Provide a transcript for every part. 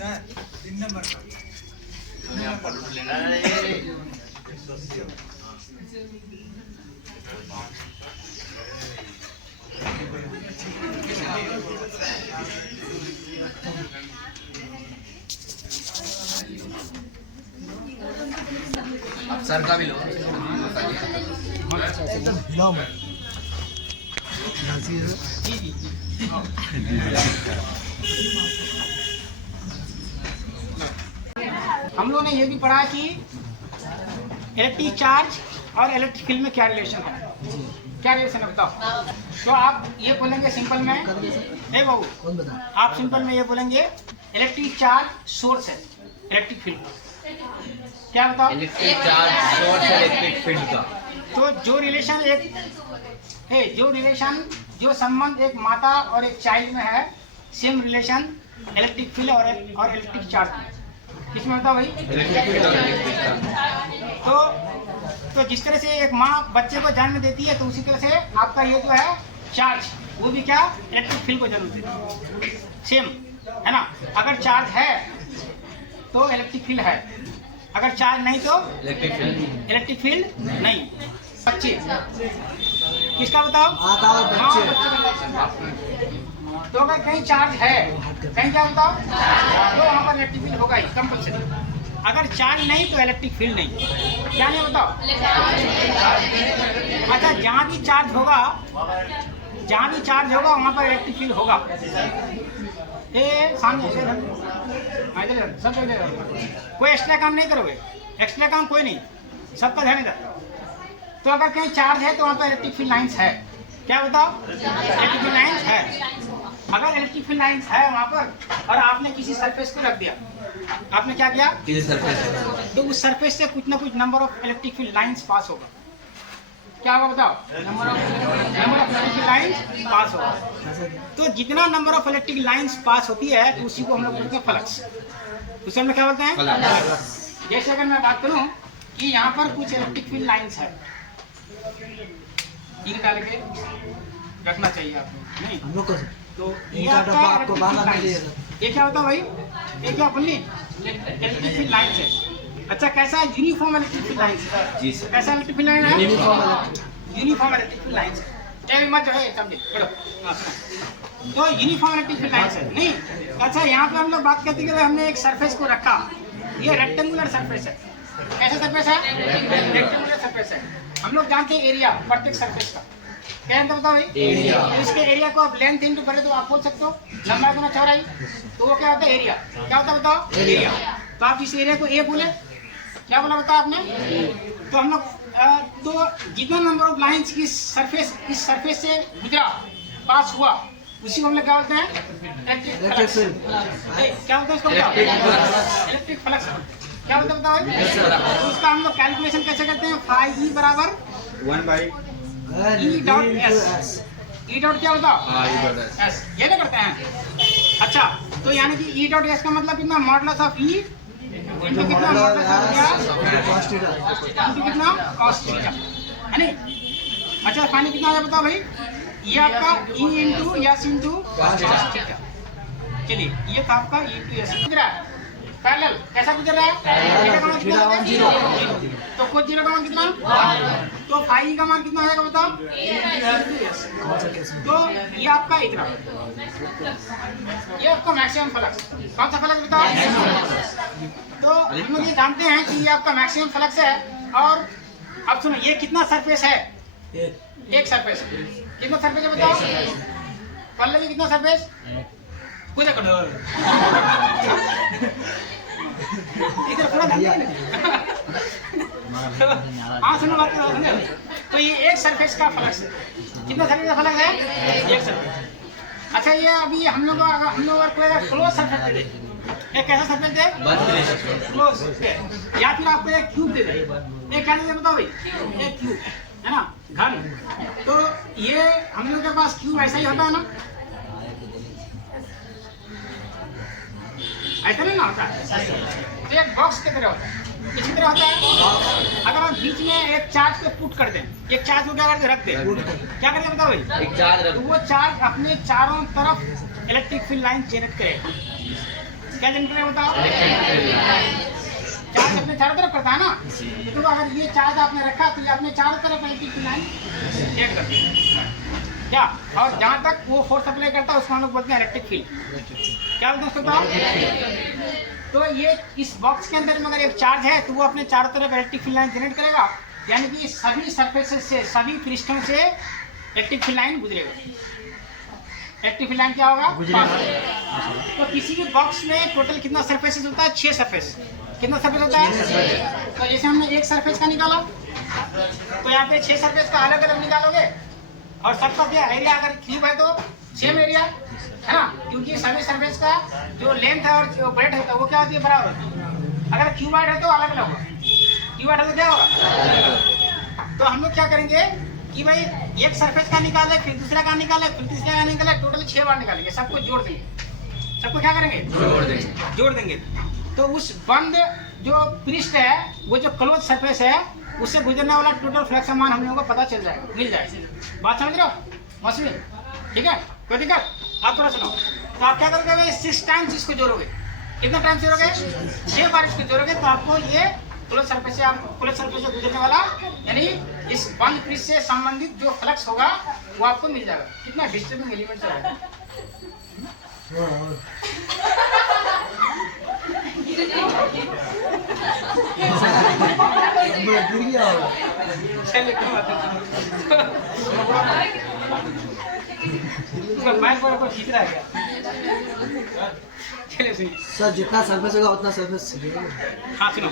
अब सर का भी लो। हम लोगों ने ये भी पढ़ा कि इलेक्ट्रिक चार्ज और इलेक्ट्रिक फील्ड में क्या रिलेशन है। क्या रिलेशन है बताओ। तो आप ये बोलेंगे सिंपल में, ए बाबू आप सिंपल में ये बोलेंगे इलेक्ट्रिक चार्ज सोर्स है इलेक्ट्रिक फील्ड। क्या बताओ। Electric charge source electric field का। तो जो रिलेशन जो संबंध एक माता और एक चाइल्ड में है, सेम रिलेशन इलेक्ट्रिक फील्ड और इलेक्ट्रिक चार्ज में। किसमें होता भाई? इलेक्ट्रिक फील्ड और इलेक्ट्रिक चार्ज। तो जिस तरह से एक माँ बच्चे को जन्म देती है, तो उसी तरह से आपका ये जो है चार्ज, वो भी क्या इलेक्ट्रिक फील्ड को जन्म देती है। सेम है ना। अगर चार्ज है तो इलेक्ट्रिक फील्ड है, अगर चार्ज नहीं तो इलेक्ट्रिक फील्ड नहीं। बच्चे किसका बताओ? बच्चे। तो अगर कहीं चार्ज है, कहीं क्या बताओ, तो वहाँ पर इलेक्ट्रिक फील्ड होगा ही कंपल्सरी। अगर चार्ज नहीं तो इलेक्ट्रिक फील्ड नहीं। क्या नहीं बताओ। अच्छा, जहाँ भी चार्ज होगा वहाँ पर इलेक्ट्रिक फील्ड होगा। ये सामने सब कोई एक्स्ट्रा काम नहीं करोगे, एक्स्ट्रा काम कोई नहीं, सबका ध्यान इधर। तो अगर कहीं चार्ज है तो वहाँ पर इलेक्ट्रिक फील्ड लाइंस है। क्या बताओ? इलेक्ट्रिक फील्ड लाइंस है। अगर इलेक्ट्रिक फील्ड लाइंस है वहाँ पर और आपने किसी सरफेस को रख दिया, आपने क्या किया? किसी सरफेस, तो उस सरफेस से कुछ ना कुछ number of electric field lines pass होगा। क्या होगा बताओ? Number of electric lines pass होगा। तो जितना number of electric lines pass होती है तो उसी को हम लोग बोलते हैं फ्लक्स। उसे हम लोग क्या बोलते हैं? फ्लक्स। जैसे अगर मैं बात करूं कि यहाँ पर कुछ इलेक्ट्रिक फील्ड लाइंस है, ईंट डाल के रखना चाहिए आपको, नहीं हम लोग को। तो ये आपको ये क्या होता है भाई? ये क्या बोलिए इलेक्ट्रिक फील्ड लाइंस है। अच्छा, कैसा यूनिफॉर्म इलेक्ट्रिक फील्ड लाइंस है? जी सर। कैसा इलेक्ट्रिक फील्ड लाइन है? यूनिफॉर्म इलेक्ट्रिक फील्ड लाइंस है। मत जो है समझे पढ़ो। तो यूनिफॉर्म इलेक्ट्रिक फील्ड लाइंस है नहीं। अच्छा, यहाँ पे हम लोग बात करते हैं कि हमने एक सरफेस को रखा, ये रेक्टेंगुलर सरफेस है। कैसा सरफेस है? रेक्टेंगुलर सरफेस है। हम लोग जानते हैं एरिया प्रत्येक सरफेस का। क्या है बताओ भाई? एरिया। तो इसके एरिया को आप लेंथ इंटू करे तो आप बोल सकते हो लंबाई गुना चौड़ाई, तो वो क्या होता है? एरिया। क्या होता है बताओ? एरिया। तो आप इस एरिया को ए बोले, क्या बोला बताओ आपने? तो हम लोग तो जितना नंबर ऑफ लाइंस इस सरफेस से गुजरा, पास हुआ, उसी को हम लोग क्या बोलते हैं? Electric field. क्या बोलते हैं इसको? Electric flux. क्या होता है बताओ? तो उसका हम लोग कैलकुलेशन कैसे करते हैं? फाई ई बराबर 1/E dot S. E dot क्या होता है? एस। ये ना करते हैं। अच्छा, तो यानी कि ई डॉट एस का मतलब कितना? मॉडुलस ऑफ ई इंटू कितना? Modulus of cos theta into कितना? कॉस थीटा, है नहीं? अच्छा, फाइनल कितना आ जाए बताओ भाई? ये आपका E into S into cos theta. चलिए, ये था आपका ई इंटू एस। गुजरा पैरेलल। कैसा गुजर रहा है? थीटा 1 0। तो कोस जीरो का मान कितना? 1। तो फाई का मान कितना आएगा बताओ? तो ये आपका इतना, ये आपका मैक्सिमम फ्लक्स। कौन सा फ्लक्स बताओ? तो हम लोग ये जानते हैं कि ये आपका मैक्सिमम फ्लक्स है। और अब सुनो, ये कितना सरफेस है? एक सरफेस। कितना सरफेस है बताओ? पल्लवी कितना सरफेस? कुछ कर दो इधर पूरा हाँ सुनो बात। तो ये एक सरफेस का फ्लक्स है। कितना सरफेस का फ्लक्स है? एक सरफेस। अच्छा, ये अभी हम लोग अगर कोई क्लोज सरफेस दे दे, एक कैसा सरफेस दे? क्लोज। या फिर आपको एक क्यूब दे दे, एक क्या दे बताओ भाई? एक क्यूब, है ना, घन। तो ये हम लोग के पास क्यूब ऐसा ही होता है ना, ऐसा नहीं ना होता है। तो एक बॉक्स की तरह होता है, इसी तरह होता है। अगर हम बीच में एक चार्ज को पुट कर दें, एक चार्ज को क्या करके रख दें, क्या करेंगे बताओ भाई? एक चार्ज रख। तो वो चार्ज अपने चारों तरफ इलेक्ट्रिक फील्ड लाइन जनरेट करेगा। क्या जनरेट करेगा बताओ? चार्ज अपने चारों तरफ करता है ना, तो अगर ये चार्ज आपने रखा तो ये अपने चारों तरफ इलेक्ट्रिक फील्ड लाइन सेट कर दिया क्या, और जहाँ तक वो फोर्स अप्लाई करता है उसको हम लोग बोलते हैं इलेक्ट्रिक फील्ड। क्या बोलते हैं बताओ? तो ये इस बॉक्स के अंदर में अगर एक चार्ज है तो वो अपने चारों तरफ इलेक्ट्रिक फील्ड लाइन जनरेट करेगा, यानी कि सभी सरफेसेस से, सभी पृष्ठों से इलेक्ट्रिक फील्ड लाइन गुजरेगा। इलेक्ट्रिक फील्ड लाइन क्या होगा? तो किसी भी बॉक्स में टोटल कितना सरफेसेस होता है? 6 सरफेस। कितना सरफेस होता है? तो जैसे हमने एक सरफेस का निकाला तो यहाँ पे 6 सरफेस का अलग अलग निकालोगे, और सबका क्या एरिया अगर क्यूब है तो सेम एरिया है ना, क्योंकि सभी सरफेस का जो लेंथ है और जो ब्रेड है वो क्या होती है? बराबर। अगर क्यूबाइड है तो अलग अलग होगा, क्यूबाइड है तो क्या होगा? तो हम लोग क्या करेंगे कि भाई एक सरफेस का निकाले, फिर दूसरा का निकाले, फिर तीसरा का निकाले, टोटल 6 बार निकालेंगे, सबको जोड़ देंगे। सबको क्या करेंगे? जोड़ देंगे। तो उस बंद जो पृष्ठ है, वो जो क्लोज सरफेस है, उससे गुजरने वाला टोटल फ्लक्स का मान हम लोगों को पता चल जाएगा, मिल जाएगा। बात समझ रहे हो मौसमी? ठीक है, कोई दिक्कत? आप थोड़ा सुनो। तो आप क्या करोगे? 6 टाइम्स इसको जोड़ोगे। कितना टाइम जोड़ोगे? 6 बार इसको जोड़ोगे तो आपको ये क्लोज सरफेस से, आप क्लोज सरफेस से गुजरने वाला यानी इस बंद पृष्ठ से संबंधित जो फ्लक्स होगा वो आपको मिल जाएगा। कितना डिस्टर्बिंग एलिमेंट है। सर जितना सरफेस होगा उतना सरफेस। हाँ सुनो।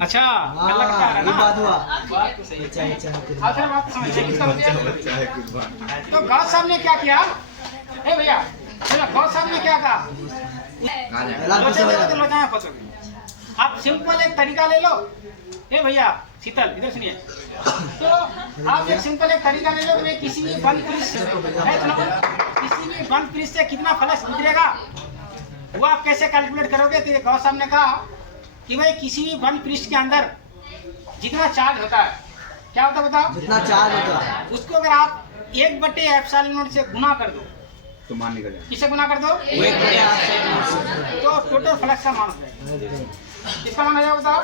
अच्छा गला कटा रहा है ना? बात हुआ। बात तो सही है। अच्छा बात समझिए किसका होती तो गौस साहब ने क्या किया? ए भैया चलो, गौस साहब ने क्या कहा? आप सिंपल एक तरीका ले लो। ए भैया शीतल इधर सुनिए। तो आप एक सिंपल एक तरीका ले लो कि किसी भी बंद पृष्ठ किसी भी बंद पृष्ठ से कितना फ्लक्स गुजरेगा वो आप कैसे कैलकुलेट करोगे? तो गौस साहब ने कहा कि भाई किसी भी बंद पृष्ठ के अंदर जितना चार्ज होता है, क्या होता है बताओ? जितना चार्ज होता है उसको अगर आप 1/ε0 से गुना कर दो तो मान निकल जाएगा। किसे गुना कर दो? 1/ε0। तो टोटल फ्लक्स का मान हो जाएगा। किसका मान हो जाएगा बताओ?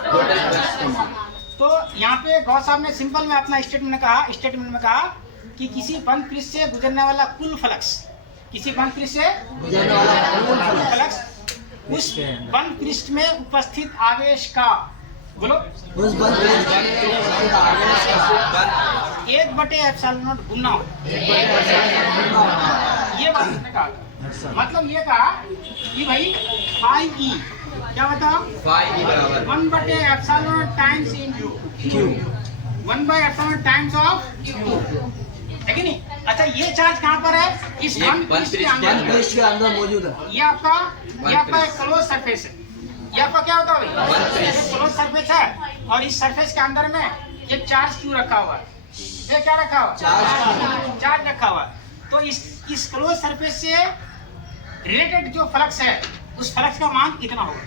तो यहाँ पे गौस साहब ने सिंपल में अपना स्टेटमेंट में कहा कि किसी बंद पृष्ठ से गुजरने वाला कुल फ्लक्स, किसी बंद पृष्ठ से गुजरने वाला कुल फ्लक्स उस बंद पृष्ठ में उपस्थित आवेश का, बोलो, उस बंद पृष्ठ में आवेश का 1/ε0 गुना हो। ये बात उसने कहा। मतलब ये कहा कि भाई फाई ई क्या बताओ? फाई बराबर 1/ε0 times into Q 1/ε0 times of Q, है कि नहीं? अच्छा ये चार्ज कहाँ पर है? इस ये बंद पृष्ठ के बंद अंदर। पृष्ठ के अंदर मौजूद है। ये आपका एक क्लोज सरफेस है। ये आपका क्या होता है भाई? क्लोज सरफेस है और इस सरफेस के अंदर में एक चार्ज क्यू रखा हुआ है। ये क्या रखा हुआ? चार्ज रखा हुआ है। तो इस क्लोज सरफेस से रिलेटेड जो फ्लक्स है उस फ्लक्स का मान इतना होगा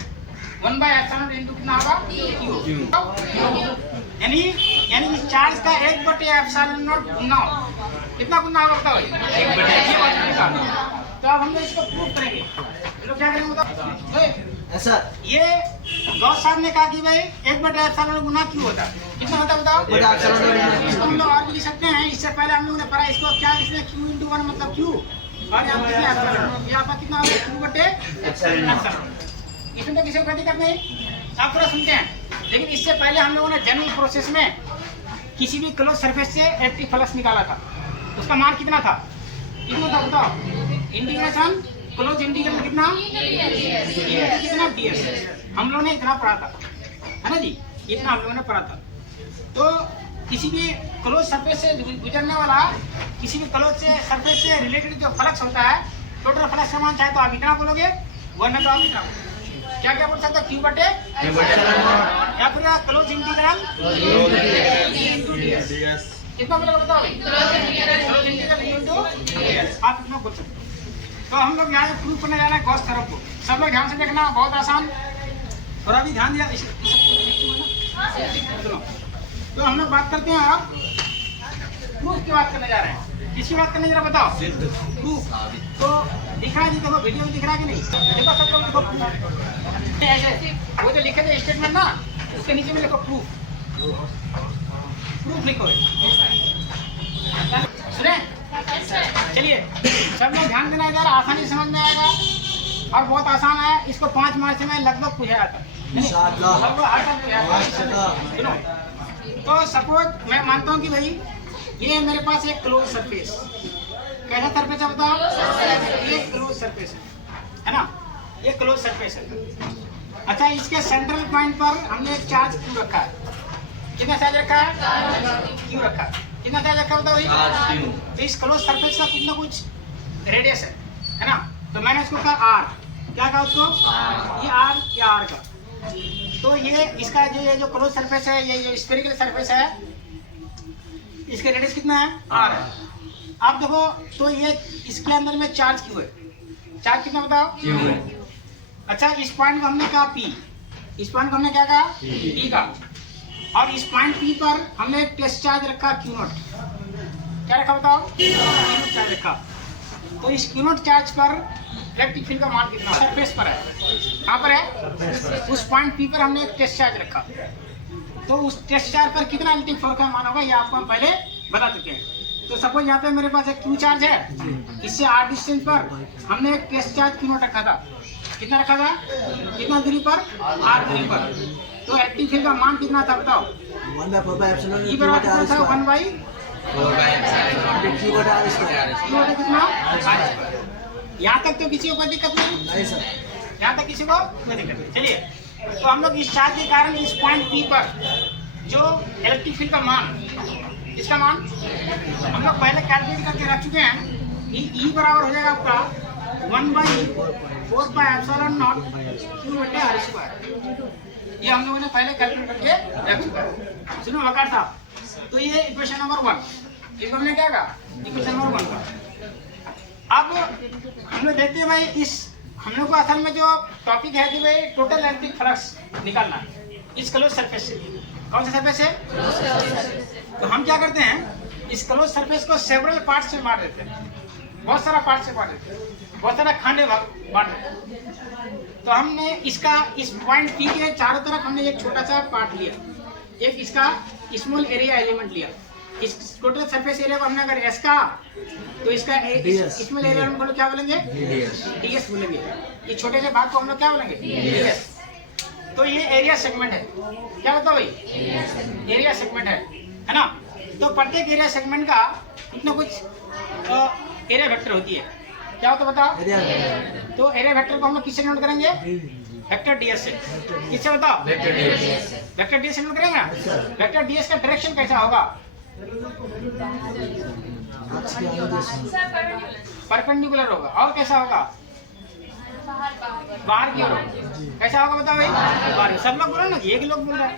1/ε0 इंटू कितना होगा? क्यू। यानी इस चार्ज का 1/ε0 गुना होगा। कितना गुना होगा बताओ भाई? 1/ε0। तो अब हम लोग इसको प्रूव करेंगे। लोग क्या करेंगे बताओ? सर ये गौस साहब ने कहा कि भाई 1/ε0 गुना क्यू होता है। कितना होता है बताओ? इसको हम लोग और भी लिख सकते हैं। इससे पहले हम लोगों ने पढ़ा इसको क्या, इसमें क्यू इंटू 1 मतलब क्यू, और यहाँ पे यहाँ पर कितना होगा? Q/ε0। इसमें तो किसी को कोई दिक्कत नहीं। आप पूरा सुनते हैं। लेकिन इससे पहले हम लोगों ने जनरल प्रोसेस में किसी भी क्लोज सरफेस से इलेक्ट्रिक फ्लक्स निकाला था, उसका मान कितना था? कितना था बताओ? इंटीग्रेशन क्लोज इंटीग्रल कितना? कितना ds। हम लोगों ने इतना पढ़ा था, है ना जी? इतना हम लोगों ने पढ़ा था। तो किसी भी क्लोज सरफेस से गुजरने वाला, किसी भी क्लोज से सरफेस से रिलेटेड जो फ्लक्स होता है, टोटल फ्लक्स का मान चाहे तो आप इतना बोलोगे वरना तो आप इतना बोलोगे। क्या क्या बोल सकते हो? Q/ε0 या फिर क्लोज इंटीग्रल इंटू ds। कितना बोलोगे बताओ? Close integral into ds। आप इतना बोल सकते हो। तो हम लोग यहाँ प्रूफ करने जा रहे हैं गॉस थ्योरम को। सब लोग ध्यान से देखना, बहुत आसान। थोड़ा भी ध्यान दिया सुनो। तो हम लोग बात करते हैं अब प्रूफ की बात करने जा रहे हैं। किसकी बात करने जा रहे हैं बताओ? प्रूफ। तो दिख रहा है जी, देखो वीडियो में दिख रहा है कि नहीं? देखो सब लोग देखो ऐसे वो जो लिखे थे स्टेटमेंट ना, उसके नीचे में लिखो प्रूफ, प्रूफ लिखो। सुने, चलिए सब लोग ध्यान देना, इधर आसानी समझ में आएगा और बहुत आसान है। इसको 5 मार्च में लगभग पूछा जाता है। सुनो, तो सपोज मैं मानता हूँ कि भाई ये मेरे पास एक क्लोज सरफेस, कैसा सरफेस है बताओ? ये क्लोज सरफेस है ना, ये क्लोज सरफेस है। अच्छा, इसके सेंट्रल पॉइंट पर हमने एक चार्ज क्यू रखा है। कितना चार्ज रखा है? क्यू रखा है। कितना चार्ज रखा बताओ भाई? तो इस क्लोज सरफेस का कुछ ना कुछ रेडियस है ना, तो मैंने इसको कहा आर। क्या कहा उसको? ये आर, या आर का। तो ये इसका जो क्लोज सरफेस है, ये जो स्फेरिकल सरफेस है, इसके रेडियस कितना है? आर है। आप देखो तो ये इसके अंदर में चार्ज क्यों है? चार्ज कितना बताओ? क्यू है। अच्छा, इस पॉइंट को हमने कहा पी, इस पॉइंट को हमने क्या कहा? पी का। और इस पॉइंट पी पर हमने एक टेस्ट चार्ज रखा क्यू नॉट। क्या रखा बताओ? क्यू नॉट चार्ज रखा। तो इस क्यू नॉट चार्ज पर इलेक्ट्रिक फील्ड का मान कितना? सरफेस पर है। कहाँ पर है? उस पॉइंट पी पर हमने एक टेस्ट चार्ज रखा। तो उस टेस्ट चार्ज पर कितना इलेक्ट्रिक फोर्स का मान होगा, ये आपको हम पहले बता चुके हैं। तो सपोज यहाँ पे मेरे पास एक क्यू चार्ज है, इससे आर डिस्टेंस पर हमने एक टेस्ट चार्ज क्यू नॉट रखा था। कितना रखा था? कितना दूरी पर? आर दूरी पर। तो इलेक्ट्रिक फील्ड का मान कितना था बताओ? 1/4 कितना था? 1/4 कितना? यहाँ तक तो किसी को कोई दिक्कत नहीं सर, यहाँ तक किसी को कोई दिक्कत नहीं। चलिए, तो हम लोग इस चार्ज के कारण इस पॉइंट पी पर जो इलेक्ट्रिक फील्ड का मान, इसका मान हम लोग पहले कैलकुलेट करके रख चुके हैं। ई बराबर हो जाएगा आपका 1/4πε0 Q/r²। ये हम लोगों ने पहले कैलकुलेट करके रख चुका है। सुनो वकार साहब, तो ये इक्वेशन नंबर 1, इसको हमने क्या कहा? इक्वेशन नंबर 1 का। अब हम लोग देखते हैं भाई, इस हम लोग को असल में जो टॉपिक है कि भाई टोटल इलेक्ट्रिक फ्लक्स निकालना है इस क्लोज सरफेस से। कौन सा सरफेस है? तो हम क्या करते हैं, इस क्लोज सरफेस को सेवरल पार्ट से बांट देते हैं, बहुत सारा पार्ट से बांट देते हैं, बहुत सारा खंडे बांट देते हैं। तो हमने इसका इस पॉइंट पी के चारों तरफ हमने एक छोटा सा पार्ट लिया, एक इसका स्मॉल एरिया एलिमेंट लिया। इस टोटल सरफेस एरिया को हमने अगर एस का, तो इसका स्मॉल एरिया हम लोग क्या बोलेंगे? डीएस बोलेंगे। ये छोटे से भाग को हम लोग क्या बोलेंगे? डीएस। तो ये एरिया सेगमेंट है। क्या बताओ भाई? एरिया सेगमेंट है ना। तो प्रत्येक एरिया सेगमेंट का कुछ ना कुछ एरिया वेक्टर होती है। क्या होता है बताओ? तो एरिया वेक्टर को हम लोग किससे नोट करेंगे? वेक्टर डीएस से। किससे बताओ? वेक्टर डीएस से नोट करेंगे। वेक्टर डीएस का डायरेक्शन कैसा होगा? परपेंडिकुलर होगा। और कैसा होगा? बाहर की ओर। कैसा होगा बताओ भाई? बाहर। सब लोग बोलो ना, एक लोग बोल रहे हैं।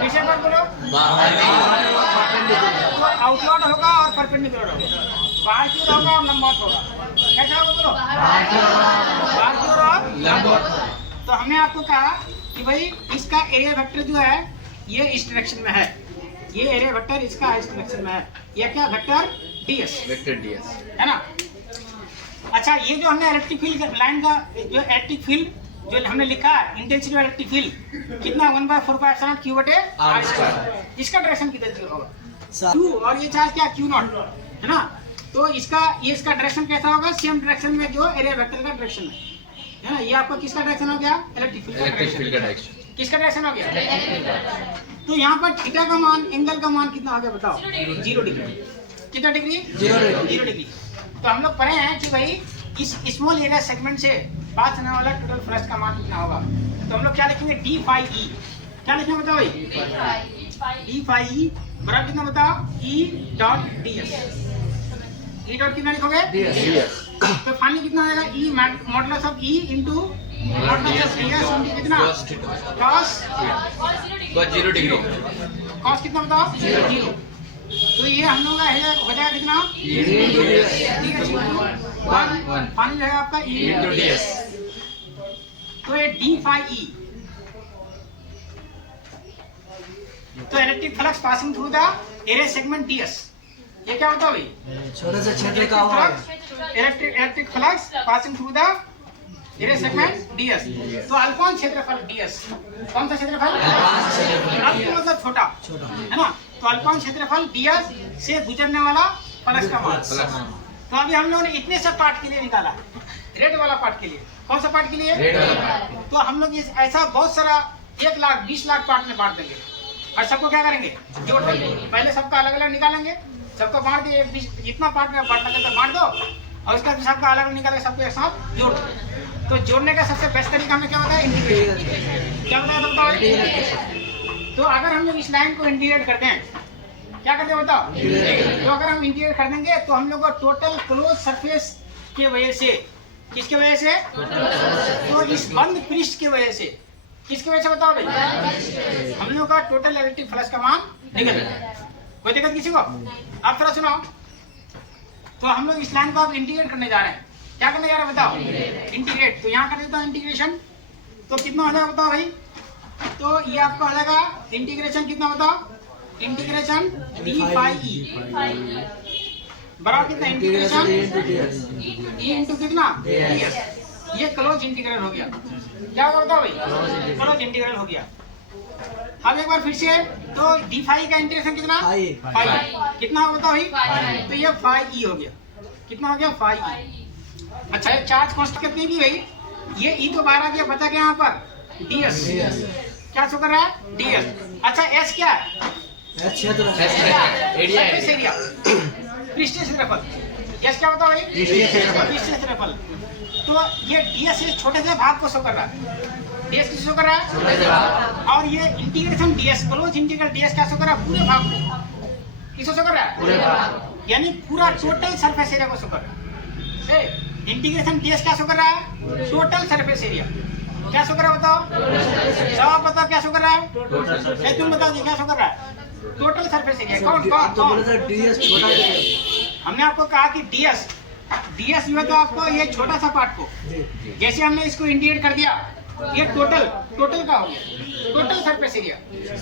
किससे बात बोलो? तो आउटवर्ड होगा और परपेंडिकुलर होगा। बाहर की ओर होगा और लंबवत होगा। कैसा होगा बोलो? बाहर की ओर और लंबवत। तो हमने आपको कहा कि भाई इसका एरिया वेक्टर जो है ये इस डायरेक्शन में है, ये एरिया वेक्टर इसका इस डायरेक्शन में है। यह क्या वेक्टर? डीएस। वेक्टर डीएस है ना। अच्छा, ये जो हमने इलेक्ट्रिक फील्ड लाइन का जो इलेक्ट्रिक फील्ड जो हमने लिखा है, इंटेंसिटी ऑफ इलेक्ट्रिक फील्ड कितना? 1/4πε0 Q/r²। इसका डायरेक्शन कितना होगा? Q। और ये चार्ज क्या? Q नॉट है ना। तो इसका डायरेक्शन कैसा होगा? सेम डायरेक्शन में जो एरिया वेक्टर का डायरेक्शन है ना। ये आपका किसका डायरेक्शन हो गया? इलेक्ट्रिक फील्ड का डायरेक्शन। किसका डायरेक्शन हो गया? तो यहाँ पर थीटा का मान, एंगल का मान कितना हो गया बताओ? 0 डिग्री। कितना डिग्री? 0 डिग्री। तो हम लोग पढ़े हैं कि भाई इस स्मॉल एरिया सेगमेंट से पास होने वाला टोटल फ्लक्स का मान कितना होगा। तो हम लोग क्या लिखेंगे? D phi E. क्या लिखेंगे बताओ भाई? डी फाई ई बराबर कितना बताओ? E dot D S. E dot कितना लिखोगे? डीएस। तो फाइनली कितना आएगा? E modulus of E into modulus of DS into कितना? cos 0 degree. cos कितना बताओ? 0। तो ये हम लोग का हो जाएगा कितना? पानी रहेगा आपका E/ds। तो ये डी फाई ई। तो electric flux passing through the area segment ds ये क्या होता है भाई? छोटे से क्षेत्र का हुआ electric flux passing through the area segment DS. तो अल्पॉन क्षेत्रफल डीएस, कौन सा क्षेत्रफल? अल्प मतलब छोटा, है ना? तो अल्पॉन क्षेत्रफल डीएस से गुजरने वाला फ्लक्स का मान। तो अभी हम लोगों ने इतने सब पार्ट के लिए निकाला, रेड वाला पार्ट के लिए। कौन सा पार्ट के लिए? रेड वाला पार्ट। तो हम लोग ऐसा बहुत सारा 1 लाख 20 लाख पार्ट में बांट देंगे और सबको क्या करेंगे? जोड़ देंगे। पहले सबका अलग अलग निकालेंगे, सबको बांट दिए, जितना पार्ट में बांटना चाहते बांट दो और उसका सबका अलग अलग निकाल के सबको एक साथ जोड़ दो। तो जोड़ने का सबसे बेस्ट तरीका हमें क्या होता है? इंटीग्रेशन। क्या होता है बताओ? तो अगर हम लोग इस लाइन को इंटीग्रेट करते हैं, क्या करते हैं बताओ? तो अगर हम इंटीग्रेट कर देंगे तो हम लोग को टोटल क्लोज सरफेस के वजह से, किसके वजह से? तो इस बंद पृष्ठ की वजह से, किसकी वजह से बताओ भाई? हम लोग का टोटल इलेक्ट्रिक फ्लक्स का मान निकल जाएगा। कोई दिक्कत किसी को? आप थोड़ा सुनो। तो हम लोग इस लाइन को अब इंटीग्रेट करने जा रहे हैं। क्या करने जा रहे हैं बताओ? इंटीग्रेट। तो यहाँ कर देता हूँ इंटीग्रेशन। तो कितना हो जाएगा बताओ भाई? तो ये आपका हो जाएगा इंटीग्रेशन कितना बताओ? इंटीग्रेशन डी फाई ई बराबर कितना? इंटीग्रेशन ई इंटू कितना? ds। ये क्लोज इंटीग्रल हो गया। क्या होगा बताओ भाई? क्लोज इंटीग्रल हो गया। अब एक बार फिर से, तो डी फाई का इंटीग्रेशन कितना? फाई। कितना होगा बताओ भाई? तो ये फाई ई हो गया। कितना हो गया? Phi E. अच्छा, ये चार्ज कांस्टेंट कितनी की भाई? ये ई तो बाहर आ गया, बचा क्या यहाँ पर? डीएस। क्या शो कर रहा है? डीएस। अच्छा, एस क्या है? एरिया, पृष्ठीय क्षेत्रफल। एस क्या होता है भाई? पृष्ठीय क्षेत्रफल। तो ये डीएस इस छोटे से भाग को शो कर रहा है। डीएस किस शो कर रहा है? और ये integration DS, close integral DS क्या शो कर रहा है? पूरे भाग को। किसको शो कर रहा है? पूरे भाग, यानी पूरा टोटल सरफेस एरिया को शो कर रहा है। इंटीग्रेशन डीएस क्या शो कर रहा है? Total surface area. क्या शो कर रहा है बताओ? सब बताओ क्या शो कर रहा है? तुम बताओ जी क्या शो कर रहा है? Total surface area. कौन? डीएस छोटा। हमने आपको कहा कि डीएस में तो आपको ये छोटा सा पार्ट को, जैसे हमने इसको इंटीग्रेट कर दिया, ये टोटल का हो गया टोटल सरफेस एरिया।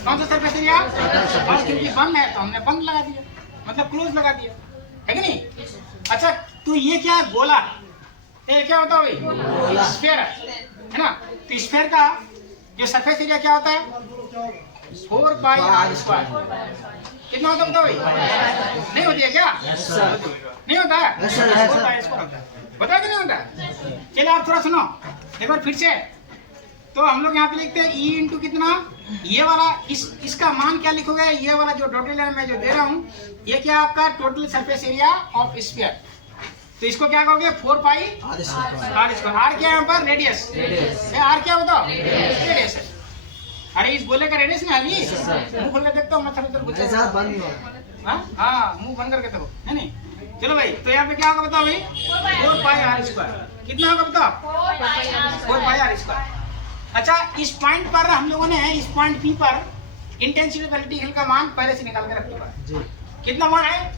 कौन सा सरफेस एरिया? और क्योंकि बंद है तो हमने बंद लगा दिया, मतलब क्लोज लगा दिया, है कि नहीं? अच्छा, तो ये क्या है? गोला। ये क्या होता है भाई? स्फीयर है ना? तो स्फीयर का जो सरफेस एरिया क्या होता है? 4 पाई आर स्क्वायर। कितना होता है बताओ भाई? नहीं होती है क्या? नहीं होता है? 4 पाई स्क्वायर होता है। बताया कि नहीं होता है? चलिए आप थोड़ा सुनो एक बार फिर से। तो हम लोग यहाँ पे लिखते हैं ई इंटू कितना? ये वाला इसका मान क्या लिखोगे? ये वाला जो डॉटेड लाइन में जो दे रहा हूँ, ये क्या आपका total surface area of sphere. तो इसको क्या कहोगे? 4 पाई आर स्क्वायर। आर क्या है यहाँ पर? रेडियस। आर क्या होता? रेडियस है। अरे इस गोले का रेडियस में अभी मुंह खोल के देखता हूँ, मच्छर उधर घुस जाएगा। हाँ, मुंह बंद करके देखो, है नहीं? चलो भाई, तो यहाँ पे क्या होगा बताओ भाई? 4 पाई आर स्क्वायर। कितना होगा बताओ? 4 पाई आर स्क्वायर। अच्छा, इस पॉइंट पर हम लोगों ने, इस पॉइंट पी पर इंटेंसिटी वेलोसिटी का मान पहले से निकाल के रख दिया है। कितना मान है?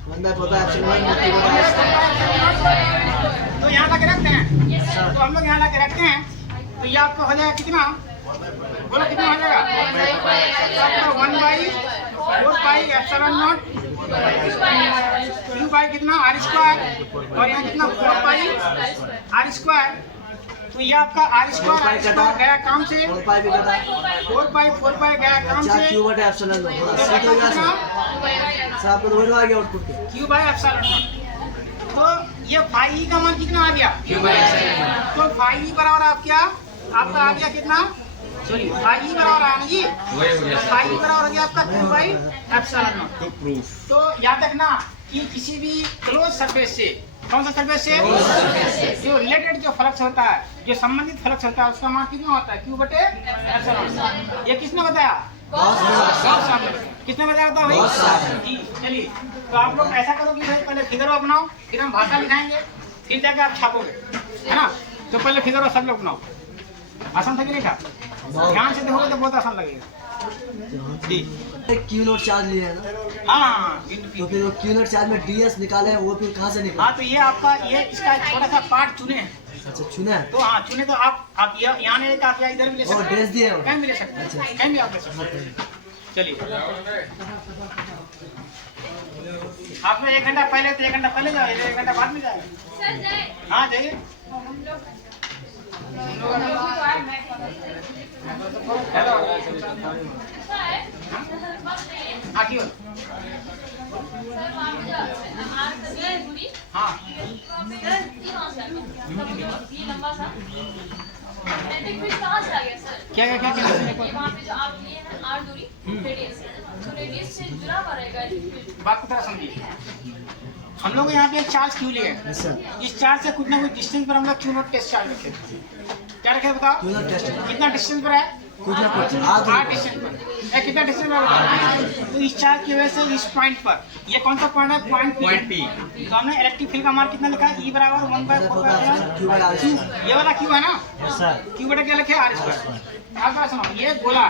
तो यहाँ ला के रखते हैं। तो हम लोग यहाँ ला के रखते हैं। तो ये आपको हो जाएगा कितना? बोलो कितना हो जाएगा? 1/4 pi epsilon naught Q by कितना? R square. और यहाँ कितना? 4 पाई आर स्क्वायर। तो ये आपका आर स्क्वायर गया काम से, 4 पाई गया काम से, क्यू बाई एप्सिलॉन नॉट। तो ये फाई का मान कितना आ गया? तो फाई बराबर आपका आ गया कितना? सॉरी, फाई बराबर आया ना जी? फाई बराबर हो गया आपका क्यू बाई एप्सिलॉन नॉट। तो याद रखना कि किसी भी क्लोज सरफेस से, कौन सा सरफेस से? जो रिलेटेड जो फ्लक्स होता है, जो संबंधित फ्लक्स होता है, उसका मान कितना होता है? क्यू बटे एप्सिलॉन। ये किसने बताया? किसने बताया था भाई? जी। चलिए, तो आप लोग ऐसा करो कि भाई पहले फिगर बनाओ, फिर हम भाषा लिखाएंगे, फिर जाके आप छापोगे, है ना? तो पहले फिगर सब लोग बनाओ। आसान था कि नहीं था? ध्यान से देखोगे तो बहुत आसान लगेगा जी। क्यू नोट चार्ज लिया है ना? हाँ, तो फिर वो क्यू नोट चार्ज में डीएस निकाले हैं, वो फिर कहाँ से निकाले? हाँ, तो ये आपका इसका छोटा सा पार्ट चुने। अच्छा, चुना है? तो हाँ, चुने तो आप यहाँ नहीं, आप इधर भी ले सकते हैं, ड्रेस दिए कहीं भी ले सकते हैं, कहीं भी आप ले सकते हैं। चलिए आप लोग 1 घंटा पहले तो 1 घंटा पहले जाओ, 1 घंटा बाद में जाए। हाँ जाइए। हाँ क्यों? हाँ क्या क्या क्या वहाँ पे जो आप लिए हैं आर दूरी रेडियस, तो रेडियस से जुड़ा हुआ रहेगा इलेक्ट्रिक बात को थोड़ा समझिए। हम लोग यहाँ पे एक चार्ज क्यों लिए हैं? इस चार्ज से कुछ ना कुछ डिस्टेंस पर हम लोग क्यों नोट टेस्ट चार्ज रखे? क्या रखे बताओ? कितना डिस्टेंस पर है? आर डिस्टेंस पर। कितना डिस्टेंस पर बताओ? तो इस चार्ज की वजह से इस पॉइंट पर, ये कौन सा पॉइंट है? Point P. तो हमने इलेक्ट्रिक फील्ड का मान कितना लिखा है? E बराबर 1/4 ये वाला क्यू है ना? क्यू बटा क्या लिखे? R square. आप बात सुनो, ये गोला,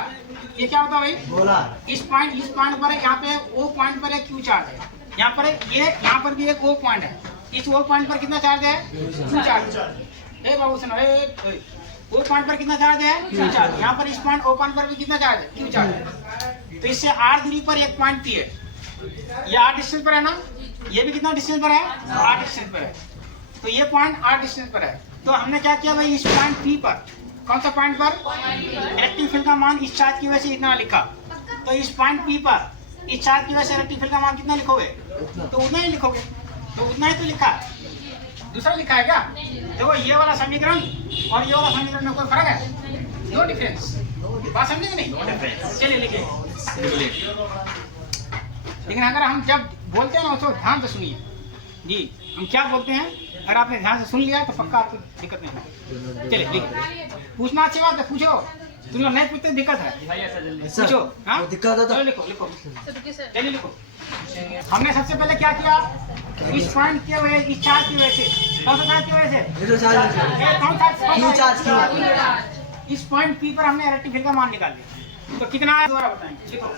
ये क्या होता है भाई? गोला। इस पॉइंट पर है, यहाँ पे O पॉइंट पर है क्यू चार्ज है, यहाँ पर ये, यहाँ पर भी एक O पॉइंट है। इस O पॉइंट पर कितना चार्ज है? Q charge. ए बाबू सुनो, O पॉइंट पर कितना चार्ज है? Q charge. यहाँ पर इस पॉइंट O पॉइंट पर भी कितना चार्ज है? Q charge. तो इससे R दूरी पर एक पॉइंट P है, ये R डिस्टेंस पर है ना? ये भी कितना डिस्टेंस पर है? R डिस्टेंस पर है। तो ये पॉइंट R डिस्टेंस पर है। तो हमने क्या किया भाई, इस पॉइंट P पर, कौन सा पॉइंट पर? इलेक्ट्रिक फील्ड का मान इस चार्ज की वजह से इतना लिखा। तो इस पॉइंट P पर इस चार्ज की वजह से इलेक्ट्रिक फील्ड का मान कितना लिखोगे? तो उतना ही लिखोगे। तो उतना ही तो लिखा, दूसरा लिखा है क्या? देखो ये वाला समीकरण और ये वाला समीकरण में कोई फर्क है? No difference. बात समझे कि नहीं? चलिए लिखिए। लेकिन अगर हम जब बोलते हैं ना उसको ध्यान से सुनिए जी, हम क्या बोलते हैं, अगर आपने ध्यान से सुन लिया तो पक्का आपको दिक्कत नहीं होगी। चलिए लिखिए। पूछना अच्छी बात है, पूछो। तुम लोग नहीं पूछते दिक्कत है, पूछो। हाँ दिक्कत है तो लिखो लिखो, चलिए लिखो। हमने सबसे पहले क्या किया, इस पॉइंट के वजह, इस चार्ज की वजह से, कौन सा चार्ज की वजह से? इस पॉइंट P पर हमने इलेक्ट्रिक फील्ड का मान निकाल लिया। तो कितना है दोबारा बताएंगे, लिखो।